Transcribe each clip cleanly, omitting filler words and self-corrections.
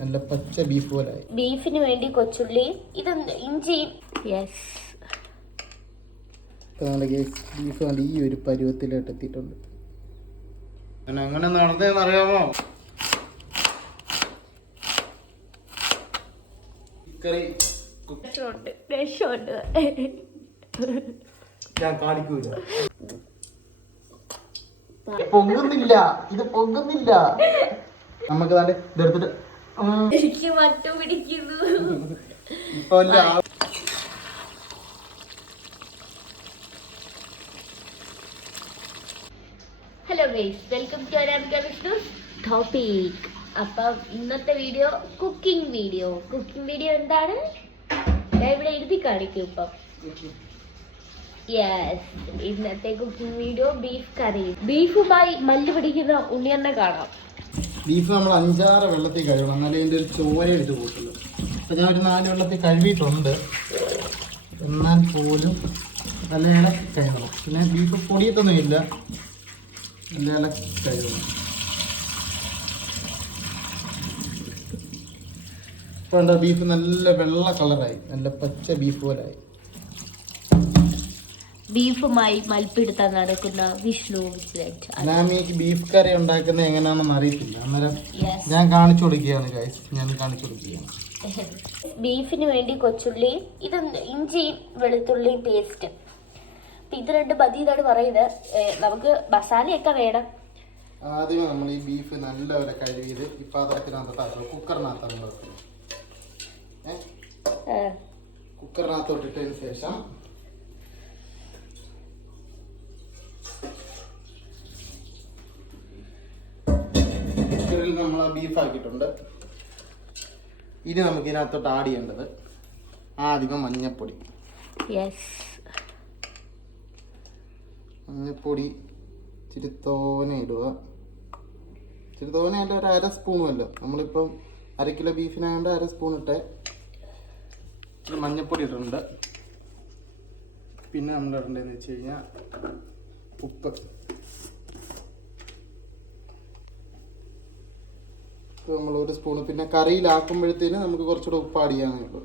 നല്ല പച്ച ബീഫ് പോലെ. ബീഫിന് വേണ്ടി കൊച്ചുള്ളി, ഇത് ഇഞ്ചിയും. യെസ്, ബീഫ് കണ്ട് ഈ ഒരു പരുവത്തിലായിട്ട് എത്തിയിട്ടുണ്ട്. അങ്ങനെ നടന്നേന്ന് അറിയാമോ? ഞാൻ കാണിക്കൂല. പൊങ്ങുന്നില്ല, ഇത് പൊങ്ങുന്നില്ല. നമുക്ക് ഇതെടുത്തിട്ട് ഇപ്പൊ hello guys, welcome to Arabica Vishnu's topic. അപ്പം ഇന്നത്തെ വീഡിയോ കുക്കിംഗ് വീഡിയോ എന്താണ് ഞാൻ ഇവിടെ എഴുതി കാണിക്കും. ഇപ്പം യെസ്, ഇന്നത്തെ കുക്കിംഗ് വീഡിയോ ബീഫ് കറി. ബീഫുമായി മല്ല് പിടിക്കുന്ന ഉണ്ണിയന്നെ കാണാം. ബീഫ് നമ്മൾ 5-6 വെള്ളത്തിൽ കഴുകണം, എന്നാലേ ഇതിൻ്റെ ഒരു ചോര എടുത്ത് പോട്ടുള്ളൂ. അപ്പം ഞാൻ ഒരു 4 വെള്ളത്തിൽ കഴുകിയിട്ടുണ്ട്, എന്നാൽ പോലും നല്ല ഇളക്കി കഴുകണം. പിന്നെ ബീഫ് പൊടിയത്തൊന്നുമില്ല, നല്ല ഇളക്കി കഴുകണം. ഇപ്പോൾ എന്താ ബീഫ് നല്ല വെള്ള കളറായി, നല്ല പച്ച ബീഫ് പോലായി. ബീഫുമായി മൽപ്പിടുത്താൻ നടക്കുന്ന വിഷ്ണു. ഞാൻ ഈ ബീഫ് കറി ഉണ്ടാക്കുന്നത് എങ്ങനെയാണെന്ന് അറിയത്തില്ല, അന്നേരം ഞാൻ കാണിച്ചു കൊടുക്കുകയാണ് ഗൈസ്, ഞാൻ കാണിച്ചു കൊടുക്കുകയാണ്. ബീഫിന് വേണ്ടി കൊച്ചുള്ളി, ഇത് ഇഞ്ചിയും വെളുത്തുള്ളിയും പേസ്റ്റ്. ഇത് രണ്ട് മതി എന്നാണ് പറയുന്നത്. നമുക്ക് മസാലയൊക്കെ വേണം. ആദ്യമേ നമ്മൾ ഈ ബീഫ് നല്ലപോലെ കഴുകിയത് ഈ പാത്രത്തിനകത്തോട്ട് കുക്കറിനകത്താണ് കുക്കറിനകത്തോട്ടിട്ടതിന് ശേഷം കുക്കറിൽ നമ്മൾ ആ ബീഫ് ആക്കിയിട്ടുണ്ട്. ഇനി നമുക്ക് ഇതിനകത്തോട്ട് ആഡ് ചെയ്യേണ്ടത് ആദ്യമേ മഞ്ഞപ്പൊടി. മഞ്ഞപ്പൊടി ഇച്ചിരി തോനെ ഇടുക. ഇച്ചിരി തോനെ അല്ല, ഒരു 1/2 സ്പൂണുമല്ലോ. നമ്മളിപ്പം 1 കിലോ ബീഫിനാകേണ്ട 1/2 സ്പൂൺ ഇട്ടേ മഞ്ഞപ്പൊടി ഇട്ടിട്ടുണ്ട്. പിന്നെ നമ്മൾ ഇടേണ്ടതെന്ന് വെച്ച് കഴിഞ്ഞാൽ ഉപ്പ്. നമ്മൾ 1 സ്പൂണ്. പിന്നെ കറിയിലാക്കുമ്പോഴത്തേന് നമുക്ക് കുറച്ചുകൂടെ ഉപ്പ് ആഡ് ചെയ്യാനേ ഉള്ളൂ,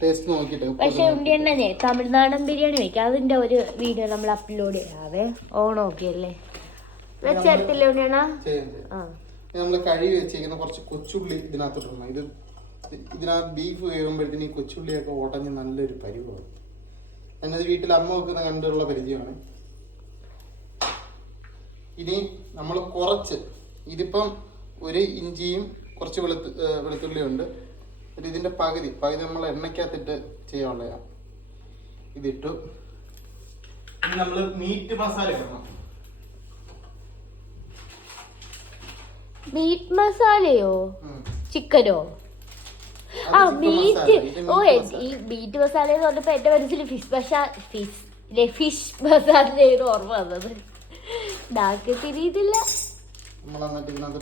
ടേസ്റ്റ് നോക്കിയിട്ട്. പക്ഷെ ഉണ്ണിയണ്ണനെ തമിഴ്നാടൻ ബിരിയാണി വെക്കാം, അതിന്റെ ഒരു വീഡിയോ നമ്മൾ അപ്ലോഡ് ചെയ്യാവേ. ഓണമൊക്കെ അല്ലേ, വെച്ചെടുത്തില്ലേ ഉണ്ണിയണ്ണ? നമ്മൾ കഴുകി വെച്ചേക്കുന്ന കുറച്ച് കൊച്ചുള്ളി ഇതിനകത്തോട്ടിടണം. ഇതിനകത്ത് ബീഫ് വേകുമ്പോഴത്തേന് ഈ കൊച്ചുള്ളിയൊക്കെ ഉടഞ്ഞ് നല്ലൊരു പരിവാണ്. എന്നത് വീട്ടിൽ അമ്മ വെക്കുന്ന കണ്ടുള്ള പരിചയമാണ്. ഇനി നമ്മൾ കുറച്ച്, ഇതിപ്പം 1 ഇഞ്ചിയും കുറച്ച് വെളുത്തുള്ളി ഉണ്ട്. ഇതിന്റെ പകുതി നമ്മൾ എണ്ണയ്ക്കകത്തിട്ട് ചെയ്യാനുള്ളതാണ്. ഇതിട്ടു. ഇനി നമ്മൾ മീറ്റ് മസാല ഇടണം. മീറ്റ് മസാലയോ? ചിക്കനോ? ആ മീറ്റ്. ഓ, ഈ മീറ്റ് മസാല എന്ന് പറഞ്ഞപ്പോ എന്റെ മനസ്സിൽ ഫിഷ് മസാലയാണ് ഓർമ്മ വന്നത്. നാക്ക് തിരിയുന്നില്ല.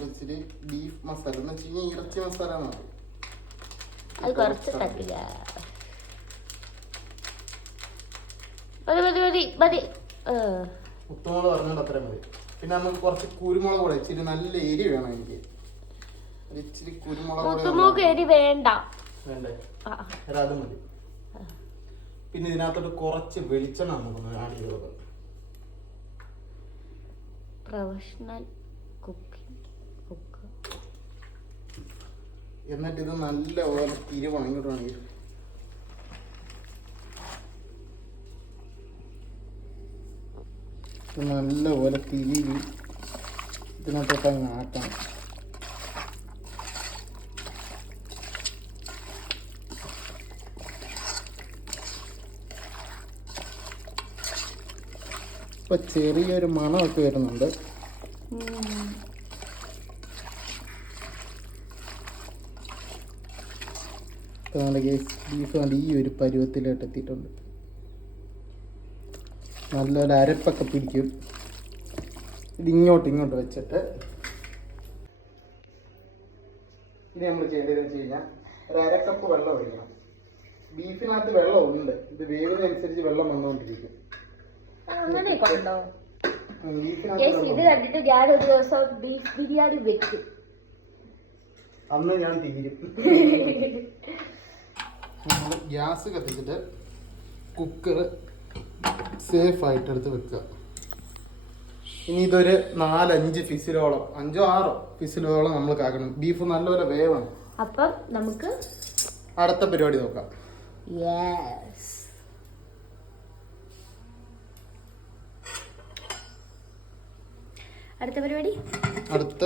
ഇച്ചിരി ബീഫ് മസാല എന്ന് വെച്ച് കഴിഞ്ഞാൽ ഇറച്ചി മസാല, അത് കുറച്ച് തട്ടില്ല. മതി മതി. ഉപ്പുമുളക് പറഞ്ഞോണ്ട് അത്രയും മതി. പിന്നെ നമുക്ക് കുറച്ച് കുരുമുളക് കൂടെ, ഇച്ചിരി നല്ല എരി വേണം എനിക്ക്. ഇച്ചിരി കുരുമുളക് എരി വേണ്ട, വേണ്ടേ? അത് മതി. പിന്നെ ഇതിനകത്തോട്ട് കുറച്ച് വെളിച്ചെണ്ണ നമുക്കൊന്ന് ആഡ് ചെയ്ത് കൊടുക്കാം. പ്രൊഫഷണൽ എന്നിട്ട് ഇത് നല്ലപോലെ തിരുവണം. ഇങ്ങോട്ട് വേണമെങ്കിൽ നല്ലപോലെ തിരിവി ഇതിനകത്തോട്ട് അങ്ങ് ആക്കണം. ഇപ്പൊ ചെറിയൊരു മണമൊക്കെ വരുന്നുണ്ട്. ബീഫ് കണ്ട് ഈ ഒരു പരുവത്തിലായിട്ട് എത്തിയിട്ടുണ്ട്. നല്ലൊരു അരപ്പൊക്കെ പിടിക്കും. ഇങ്ങോട്ട് വെച്ചിട്ട് ഇനി നമ്മൾ ചെയ്യേണ്ടതെന്ന് വെച്ച് കഴിഞ്ഞാൽ 1/2 കപ്പ് വെള്ളം ഒഴിക്കണം. ബീഫിനകത്ത് വെള്ളം ഉണ്ട്, ഇത് വേവിനനുസരിച്ച് വെള്ളം വന്നുകൊണ്ടിരിക്കും. ഇത് കണ്ടിട്ട് ഞാൻ ഒരു ദിവസം ബീഫ് ബിരിയാണി വെക്കും. അന്ന് ഞാൻ തീരും. നമ്മൾ ഗ്യാസ് കത്തിച്ചിട്ട് കുക്കർ സേഫ് ആയിട്ട് എടുത്ത് വെക്കുക. ഇനി ഇതൊരു 4-5 ഫിസിലോളം 5-6 ഫിസിലോളം നമ്മൾ കാക്കണം. ബീഫ് നല്ലപോലെ വേവണം. അപ്പം നമുക്ക് അടുത്ത പരിപാടി നോക്കാം. അടുത്ത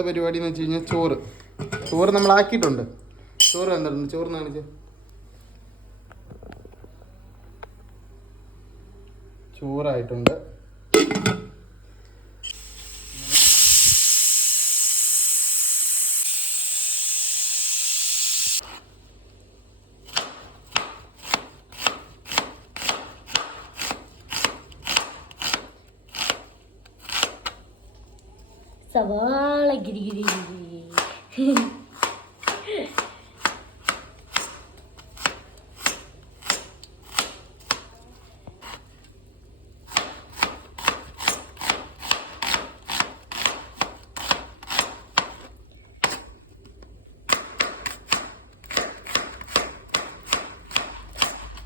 പരിപാടി എന്ന് വെച്ച് കഴിഞ്ഞാൽ ചോറ് നമ്മൾ ആക്കിയിട്ടുണ്ട്. ചോറ് എന്താണ് ചോറ് കാണിച്ച് ചോറായിട്ടുണ്ട്. സവാള ഗിരിഗിരി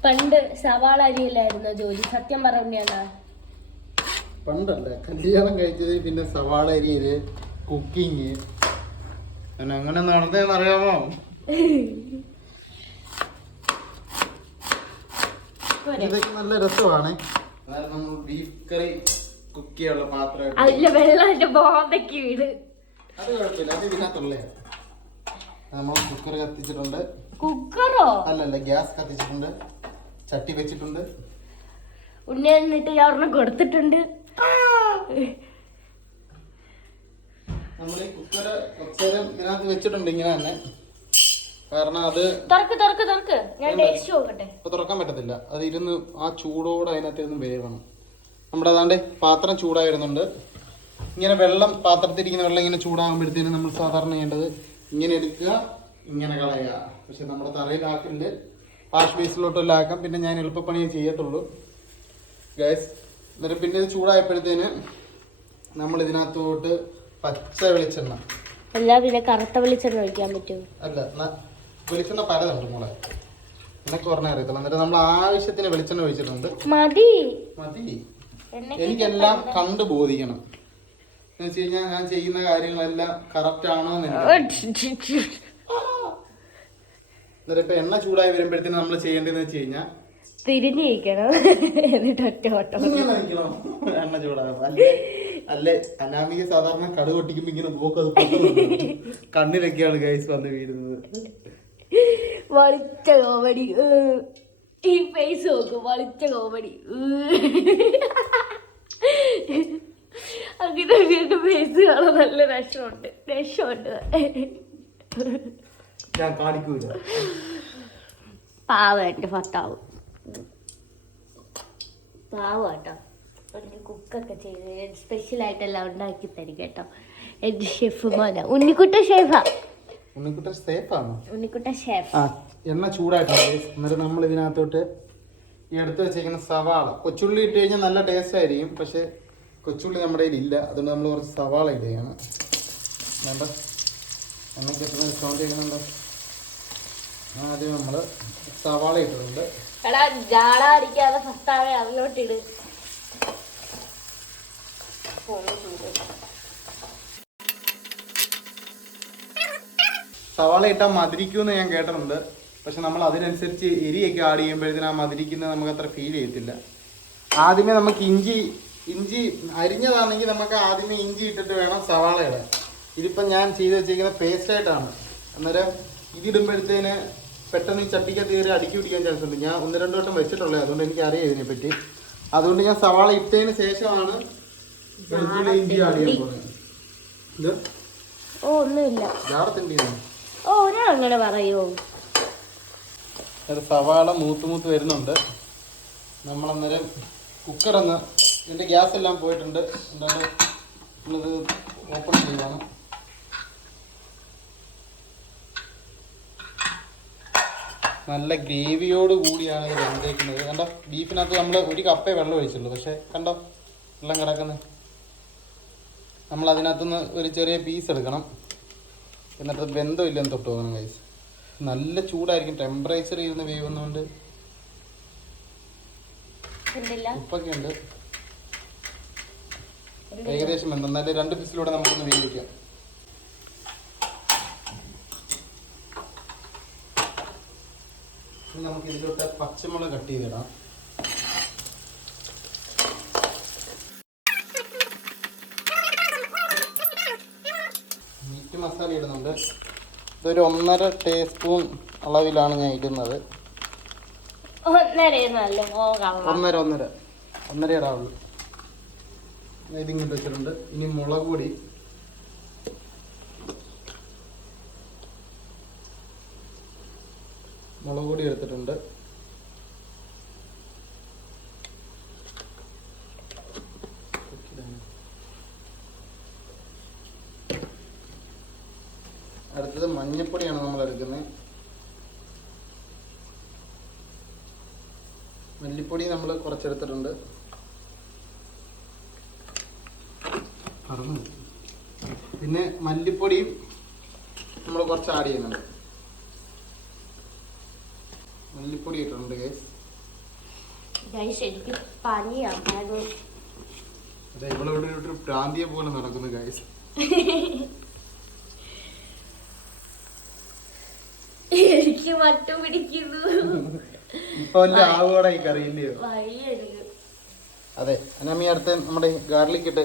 പണ്ട് സവാള അരിയിലായിരുന്നോ ജോലി? സത്യം പറഞ്ഞാ പണ്ടല്ലേ കല്യാണം കഴിച്ചത്, പിന്നെ സവാള അരിയില് കുക്കിങ് അങ്ങനെ നടന്നതെന്ന് അറിയാമോ? ഇതൊക്കെ നല്ല രസമാണ്. നമ്മൾ ബീഫ് കറി കുക്ക് ചെയ്യാനുള്ള പാത്രം അത് കുഴപ്പമില്ല, അത് ഇതിനകത്തുള്ളേ. നമ്മൾ കുക്കർ കത്തിച്ചിട്ടുണ്ട്. കുക്കറോ? അല്ലല്ല, ഗ്യാസ് കത്തിച്ചിട്ടുണ്ട്, ചട്ടി വെച്ചിട്ടുണ്ട്. ഉണ്ണിട്ട് ഞാൻ ഒരെണ്ണം കൊടുത്തിട്ടുണ്ട്. നമ്മൾ ഈ കുക്കർ കുറച്ചേരം ഇതിനകത്ത് വെച്ചിട്ടുണ്ട് ഇങ്ങനെ തന്നെ. കാരണം അത് ഇപ്പൊ തുറക്കാൻ പറ്റത്തില്ല. അത് ഇരുന്ന് ആ ചൂടോടെ അതിനകത്ത് ഇരുന്ന് വേവണം. നമ്മുടെ അതാണ്ട് പാത്രം ചൂടായി വരുന്നുണ്ട്. ഇങ്ങനെ വെള്ളം പാത്രത്തിരിക്കുന്ന വെള്ളം ഇങ്ങനെ ചൂടാകുമ്പോഴത്തേനും നമ്മൾ സാധാരണ ചെയ്യേണ്ടത് ഇങ്ങനെ എടുക്കുക, ഇങ്ങനെ കളയുക. പക്ഷെ നമ്മുടെ തറയിലാക്കില്ല, വാഷ് ബേസിലോട്ടെല്ലാം ആക്കാം. പിന്നെ ഞാൻ എളുപ്പപ്പണിയേ ചെയ്യത്തുള്ളൂ ഗൈസ്. എന്നിട്ട് പിന്നെ ഇത് ചൂടായപ്പോഴത്തേന് നമ്മൾ ഇതിനകത്തോട്ട് പച്ച വെളിച്ചെണ്ണ, പിന്നെ കറുത്ത വെളിച്ചെണ്ണ ഒഴിക്കാൻ പറ്റുമോ? അല്ല, വെളിച്ചെണ്ണ പലതുണ്ട് മോളെ, നിനക്ക് പറഞ്ഞാൽ അറിയത്തില്ല. എന്നിട്ട് നമ്മൾ ആവശ്യത്തിന് വെളിച്ചെണ്ണ ഒഴിച്ചിട്ടുണ്ട്. മതി. എനിക്കെല്ലാം കണ്ടു ബോധിക്കണം എന്ന് വെച്ച് കഴിഞ്ഞാൽ ഞാൻ ചെയ്യുന്ന കാര്യങ്ങളെല്ലാം കറക്റ്റ് ആണോ എന്ന്. എന്നിട്ട് ഇപ്പൊ എണ്ണ ചൂടായി വരുമ്പോഴത്തേനും നമ്മൾ ചെയ്യേണ്ടതെന്ന് വെച്ച് കഴിഞ്ഞാൽ തിരിഞ്ഞിരിക്കണം, എന്നിട്ട് ഒറ്റ ഓട്ടം എണ്ണ ചൂടാകും. അല്ലേ അനാമിക സാധാരണ കടുക് പൊട്ടിക്കുമ്പോ ഇങ്ങനെ നോക്കത് കണ്ണിലൊക്കെയാണ് ഗൈസ് വന്ന് വീഴുന്നത്. വളിച്ച കോമഡി, ഈ ഫേസ് നോക്കും, വളിച്ച കോമഡി. അങ്ങനെ ഫേസ് കാണാൻ നല്ല രസമുണ്ട്. ഞാൻ കാണിക്കൂല. പാവ എന്റെ ഭർത്താവ് പാവട്ടോ. ഒരു കുക്കൊക്കെ ചെയ്ത് സ്പെഷ്യലായിട്ടെല്ലാം ഉണ്ടാക്കി തരും കേട്ടോ. എന്റെ ഷെഫ് മോന ഉണ്ണിക്കുട്ട ഷെഫാ. ഉണ്ണിക്കുട്ട ഷെഫ്. എണ്ണ ചൂടായിട്ടുണ്ട്. എന്നിട്ട് നമ്മൾ ഇതിനകത്തോട്ട് ഈ എടുത്ത് വെച്ചേക്കുന്ന സവാള, കൊച്ചുള്ളി ഇട്ട് കഴിഞ്ഞാൽ നല്ല ടേസ്റ്റ് ആയിരിക്കും. പക്ഷെ കൊച്ചുള്ളി നമ്മുടെ കയ്യിൽ ഇല്ല, അതുകൊണ്ട് നമ്മൾ കുറച്ച് സവാള ഇടുകയാണ്. വേണ്ട എണ്ണയ്ക്ക് എത്ര സൗണ്ട് ചെയ്യുന്നുണ്ടോ? ആദ്യം നമ്മൾ സവാള ഇട്ടിട്ടുണ്ട്. അതിലോട്ടിട്. സവാള ഇട്ടാൽ മധുരിക്കുമെന്ന് ഞാൻ കേട്ടിട്ടുണ്ട്. പക്ഷെ നമ്മൾ അതിനനുസരിച്ച് എരിയൊക്കെ ആഡ് ചെയ്യുമ്പോഴത്തേനും ആ മധുരിക്കുന്നത് നമുക്ക് അത്ര ഫീൽ ചെയ്യത്തില്ല. ആദ്യമേ നമുക്ക് ഇഞ്ചി അരിഞ്ഞതാണെങ്കിൽ നമുക്ക് ആദ്യമേ ഇഞ്ചി ഇട്ടിട്ട് വേണം സവാള ഇടാൻ. ഇതിപ്പം ഞാൻ ചെയ്ത് വെച്ചിരിക്കുന്ന പേസ്റ്റായിട്ടാണ്. അന്നേരം ഇതിടുമ്പോഴത്തേന് പെട്ടെന്ന് ഈ ചട്ടിക്കകത്ത് കയറി അടുക്കി പിടിക്കാൻ ചാൻസ് ഉണ്ട്. ഞാൻ 1-2 വട്ടം വെച്ചിട്ടുള്ളത്, അതുകൊണ്ട് എനിക്കറിയാം ഇതിനെപ്പറ്റി. അതുകൊണ്ട് ഞാൻ സവാള ഇട്ടതിന് ശേഷമാണ് വെളുത്തുള്ളി ഇഞ്ചി ആഡ് ചെയ്യാൻ പോകുന്നത്. ഇത് ഒന്നുമില്ല, ഒരാളങ്ങനെ പറയോ. സവാള മൂത്ത് വരുന്നുണ്ട്. നമ്മളന്നേരം കുക്കറൊന്ന്, ഇതിൻ്റെ ഗ്യാസ് എല്ലാം പോയിട്ടുണ്ട്. എന്താണ് നമ്മളിത് ഓപ്പൺ ചെയ്യണം. നല്ല ഗ്രേവിയോട് കൂടിയാണ് ഇത് വെന്തേക്കുന്നത്. കണ്ടോ, ബീഫിനകത്ത് നമ്മൾ 1 കപ്പേ വെള്ളം ഒഴിച്ചുള്ളൂ. പക്ഷെ കണ്ടോ വെള്ളം കിടക്കുന്നത്. നമ്മൾ അതിനകത്തുനിന്ന് ഒരു ചെറിയ പീസ് എടുക്കണം. എന്നിട്ട് വെന്തോ ഇല്ലെന്ന് തൊട്ട് പോകണം ഗൈസ്. നല്ല ചൂടായിരിക്കും, ടെമ്പറേച്ചർ ഇരുന്ന് വേവുന്നതുകൊണ്ട്. ഉപ്പൊക്കെ ഉണ്ട്, ഏകദേശം വെന്ത്. എന്നാലും 2 വിസിലൂടെ നമുക്കൊന്ന് വേവിക്കാം. നമുക്ക് ഇതിലോട്ട് പച്ചമുളക് കട്ട് ചെയ്തിടാം. മീറ്റ് മസാല ഇടുന്നുണ്ട്. ഇതൊരു 1.5 ടീസ്പൂൺ അളവിലാണ് ഞാൻ ഇടുന്നത്. 1.5 ഇടാവുള്ളൂ. ഇതിങ്ങോട്ട് വെച്ചിട്ടുണ്ട്. ഇനി മുളക് പൊടി, എടുത്തിട്ടുണ്ട്. അടുത്തത് മഞ്ഞപ്പൊടിയാണ് നമ്മൾ എടുക്കുന്നത്. മല്ലിപ്പൊടി നമ്മൾ കുറച്ചെടുത്തിട്ടുണ്ട്. പിന്നെ മല്ലിപ്പൊടിയും നമ്മൾ കുറച്ച് ആഡ് ചെയ്യുന്നുണ്ട്. മല്ലിപ്പൊടി ഇട്ടിട്ടുണ്ട് ഗൈസ്. ശരിക്കും പനിയാണ്. അതെ, ഇവിടെ ഒരു പ്രാന്തിയെ പോലെ നടക്കുന്നു ഗൈസ്. എനിക്ക് മറ്റു പിടിക്കുന്നു. ഇപ്പൊ ആവോടെ ഈ കറിയില്ലയോ? അതെ, അനാമി അടുത്ത് നമ്മുടെ ഗാർലിക് ഇട്ട്.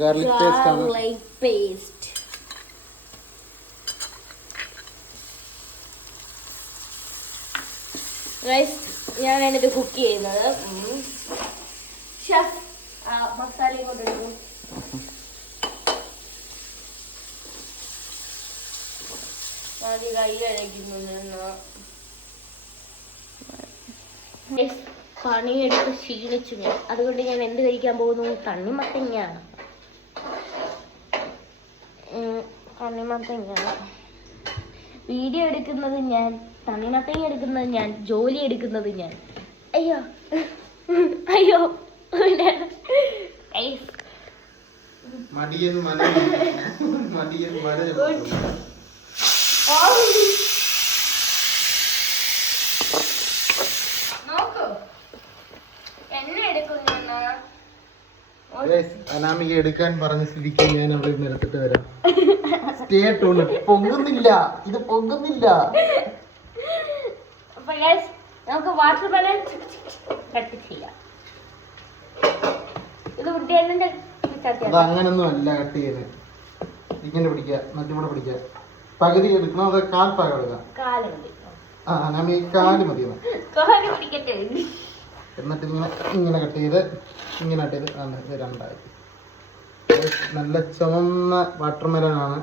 Garlic paste. ഞാനാണ് ഇത് കുക്ക് ചെയ്യുന്നത്. ഷെഫ് മസാലയും കൊണ്ടെടുക്കും. കൈ കഴിക്കുന്നു. പണിയെടുത്ത് ക്ഷീണിച്ചു ഞാൻ. അതുകൊണ്ട് ഞാൻ എന്ത് കഴിക്കാൻ പോകുന്നു? തണ്ണിമത്തങ്ങ. വീഡിയോ എടുക്കുന്നത് ഞാൻ, തണ്ണിമത്തങ്ങ എടുക്കുന്നത് ഞാൻ, ജോലി എടുക്കുന്നത് ഞാൻ. അയ്യോ അയ്യോ. നോക്കൂ എന്നെ എടുക്കുന്നു. അനാമിക എടുക്കാൻ പറഞ്ഞ സ്ഥിതിക്ക് ഞാൻ അവിടെ നിരത്തിട്ട് വരാം. പൊങ്ങുന്നില്ല, ഇത് പൊങ്ങുന്നില്ല. നമുക്ക് വാട്ടർ ബലൻ കട്ട് ചെയ്യാം. ഇത് കുട്ടികളുടെ അത് അങ്ങനൊന്നും അല്ല കട്ട് ചെയ്യുന്നത്. ഇങ്ങനെ പിടിക്കുക, മറ്റൂടെ പിടിക്കുക. പകുതി എടുക്കണം, അത് 1/4 ഭാഗം എടുക്കാം. അനാമി 4 മതി. എന്നിട്ട് ഇങ്ങനെ കട്ട് ചെയ്ത് ഇങ്ങനെ കട്ട് ചെയ്ത് ഇത് 2 ആയി. നല്ല ചുവന്ന വാട്ടർമെലനാണ്.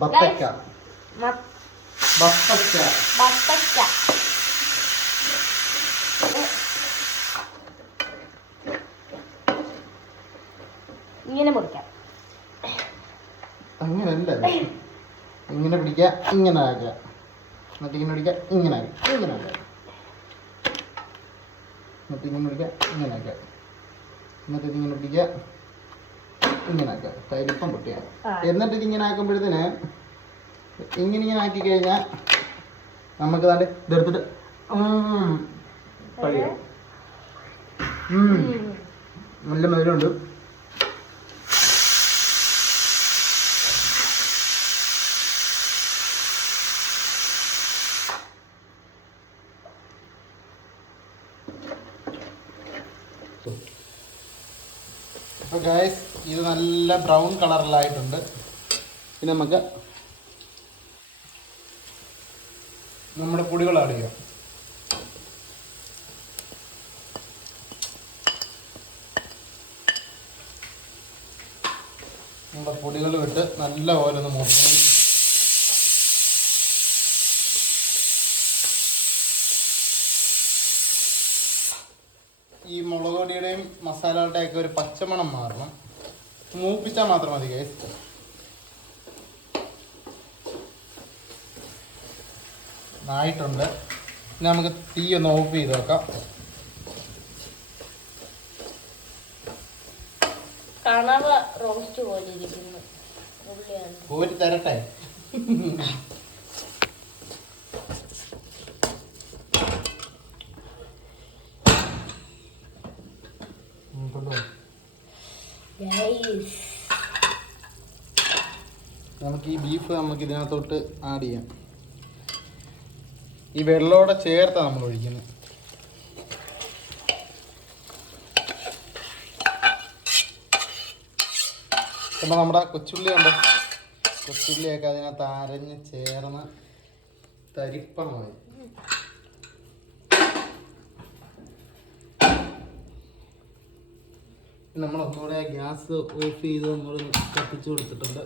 ബത്തക്ക. ഇങ്ങനെ മുറിക്കാം. അങ്ങനല്ല, ഇങ്ങനെ പിടിക്കുക, ഇങ്ങനെ ആക്കുക. എന്നിട്ട് ഇങ്ങനെ പിടിക്കുക, ഇങ്ങനെ ആക്കുക, ഇങ്ങനെ ആക്കുക. എന്നിട്ട് ഇങ്ങനെ പിടിക്കുക, ഇങ്ങനെ ആക്കുക. എന്നിട്ട് ഇതിങ്ങനെ പിടിക്കുക, ഇങ്ങനെ ആക്കുക. തരിപ്പം പൊട്ടിയ. എന്നിട്ട് ഇതിങ്ങനെ ആക്കുമ്പോഴത്തേന് ഇങ്ങനെ ആക്കി കഴിഞ്ഞാൽ നമുക്ക് നല്ല ഇതെടുത്തിട്ട് പഴിയോ. നല്ല മധുരമുണ്ട്. അപ്പോൾ ഗൈസ്, ഇത് നല്ല ബ്രൗൺ കളറിലായിട്ടുണ്ട്. ഇനി നമുക്ക് നമ്മുടെ പൊടികൾ ആഡ് ചെയ്യാം. നമ്മുടെ പൊടികൾ ഇട്ട് നല്ല പോലെ ഒന്ന് മൂക്കണം. ഈ മുളക് പൊടിയുടെയും മസാലകളുടെയും ഒക്കെ ഒരു പച്ചമണം മാറണം. മൂപ്പിച്ചാൽ മാത്രം മതി ഗൈസ്. ആയിട്ടുണ്ട്. ഇനി നമുക്ക് തീ ഒന്ന് ഓഫ് ചെയ്ത് വെക്കാം. കണവ റോസ്റ്റ് പോലെ ഇരിക്കുന്നു. ഉള്ളി കോരി തരട്ടെ. നമുക്ക് ഈ ബീഫ് നമുക്ക് ഇതിനകത്തോട്ട് ആഡ് ചെയ്യാം. ഈ വെള്ളത്തോടെ ചേർത്താണ് നമ്മൾ ഒഴിക്കുന്നത്. അപ്പോൾ നമ്മുടെ കൊച്ചുള്ളി ഉണ്ട്, കൊച്ചുള്ളിയൊക്കെ അതിനകത്ത് അരഞ്ഞ് ചേർന്ന് തരിപ്പണമായി. നമ്മളൊന്നുകൂടെ ഗ്യാസ് ഓഫ് ചെയ്ത് നമ്മൾ കത്തിച്ചു കൊടുത്തിട്ടുണ്ട്.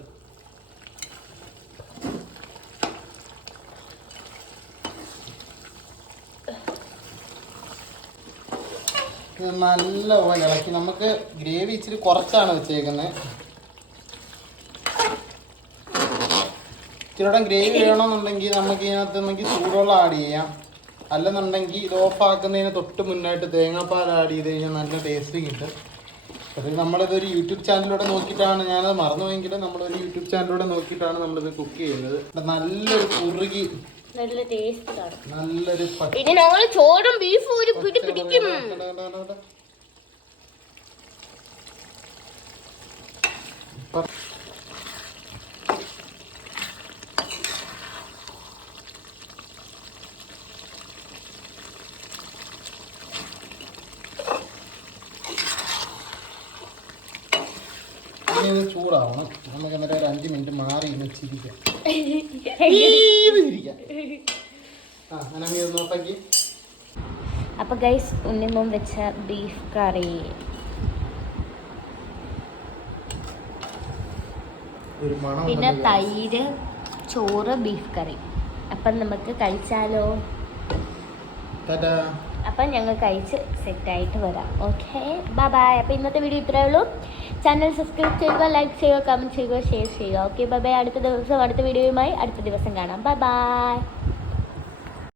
നല്ലപോലെ ഇളക്കി. നമുക്ക് ഗ്രേവി ഇച്ചിരി കുറച്ചാണ് വെച്ചേക്കുന്നത്. ഇച്ചിരിയുടെ ഗ്രേവി വേണമെന്നുണ്ടെങ്കിൽ നമുക്ക് ഇതിനകത്ത് ചൂടുവെള്ളം ആഡ് ചെയ്യാം. അല്ലെന്നുണ്ടെങ്കിൽ ഇത് ഓഫാക്കുന്നതിന് തൊട്ട് മുന്നായിട്ട് തേങ്ങാപ്പാൽ ആഡ് ചെയ്ത് കഴിഞ്ഞാൽ നല്ല ടേസ്റ്റ് കിട്ടും. അത് നമ്മളിതൊരു യൂട്യൂബ് ചാനലിലൂടെ നോക്കിയിട്ടാണ്, ഞാനത് മറന്നുപോയെങ്കിലും നമ്മളൊരു യൂട്യൂബ് ചാനലിലൂടെ നോക്കിയിട്ടാണ് നമ്മളിത് കുക്ക് ചെയ്യുന്നത്. നല്ലൊരു കുറുകി നല്ല ടേസ്റ്റ് കാണും. നല്ലൊരു ഇനി ഞങ്ങൾ ചോറും ബീഫും ഒരു പിടി പിടിക്കും. ഇത് ചൂടാവണം. നമുക്ക് എന്നിട്ട് ഒരു 5 മിനിറ്റ് മാറി വെച്ചിരിക്കാം. അപ്പൊ ഗൈസ്, ഉണ്ണിമോൻ വെച്ച ബീഫ് കറി, പിന്നെ തൈര്, ചോറ്, ബീഫ് കറി. അപ്പം നമുക്ക് കഴിച്ചാലോ? അപ്പം ഞങ്ങൾ കഴിച്ച് സെറ്റായിട്ട് വരാം. Okay, bye bye. അപ്പം ഇന്നത്തെ വീഡിയോ ഇത്രയേ ഉള്ളൂ. ചാനൽ സബ്സ്ക്രൈബ് ചെയ്യുക, ലൈക്ക് ചെയ്യുക, കമൻറ്റ് ചെയ്യുക, ഷെയർ ചെയ്യുക. Okay, bye bye. അടുത്ത ദിവസം അടുത്ത വീഡിയോയുമായി അടുത്ത ദിവസം കാണാം. Bye bye.